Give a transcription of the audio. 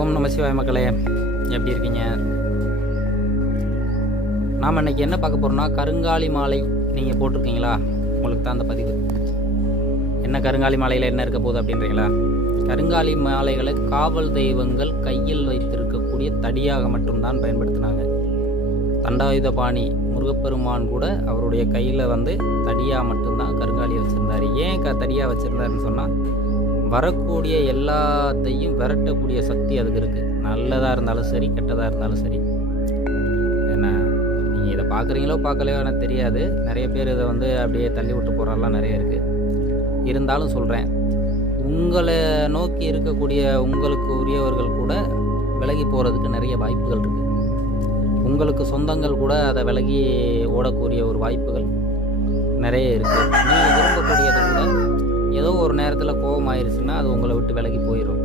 ஓம் நம சிவாய மக்களே, எப்படி இருக்கீங்க? நாம் இன்றைக்கி என்ன பார்க்க போகிறோம்னா, கருங்காலி மாலை நீங்கள் போட்டிருக்கீங்களா? உங்களுக்கு தான் அந்த பதிவு. என்ன கருங்காலி மாலையில் என்ன இருக்க போகுது அப்படின்றீங்களா? கருங்காலி மாலைகளை காவல் தெய்வங்கள் கையில் வைத்திருக்கக்கூடிய தடியாக மட்டும்தான் பயன்படுத்தினாங்க. தண்டாயுதபாணி முருகப்பெருமான் கூட அவருடைய கையில் தடியாக மட்டும்தான் கருங்காலியை வச்சுருந்தார். ஏன் தடியாக வச்சுருந்தாருன்னு சொன்னால், வரக்கூடிய எல்லாத்தையும் விரட்டக்கூடிய சக்தி அதுக்கு இருக்குது. நல்லதாக இருந்தாலும் சரி, கெட்டதாக இருந்தாலும் சரி. ஏன்னா நீங்கள் இதை பார்க்குறீங்களோ பார்க்கலையோ எனக்கு தெரியாது. நிறைய பேர் இதை அப்படியே தள்ளி விட்டு போகிறாலாம் நிறைய இருக்குது. இருந்தாலும் சொல்கிறேன், உங்களை நோக்கி இருக்கக்கூடிய உங்களுக்கு உரியவர்கள் கூட விலகி போகிறதுக்கு நிறைய வாய்ப்புகள் இருக்குது. உங்களுக்கு சொந்தங்கள் கூட அதை விலகி ஓடக்கூடிய ஒரு வாய்ப்புகள் நிறைய இருக்குது. நீங்கள் விரும்பக்கூடியதை கூட ஏதோ ஒரு நேரத்தில் கோபம் ஆயிடுச்சுன்னா அது உங்களை விட்டு விலகி போயிடும்.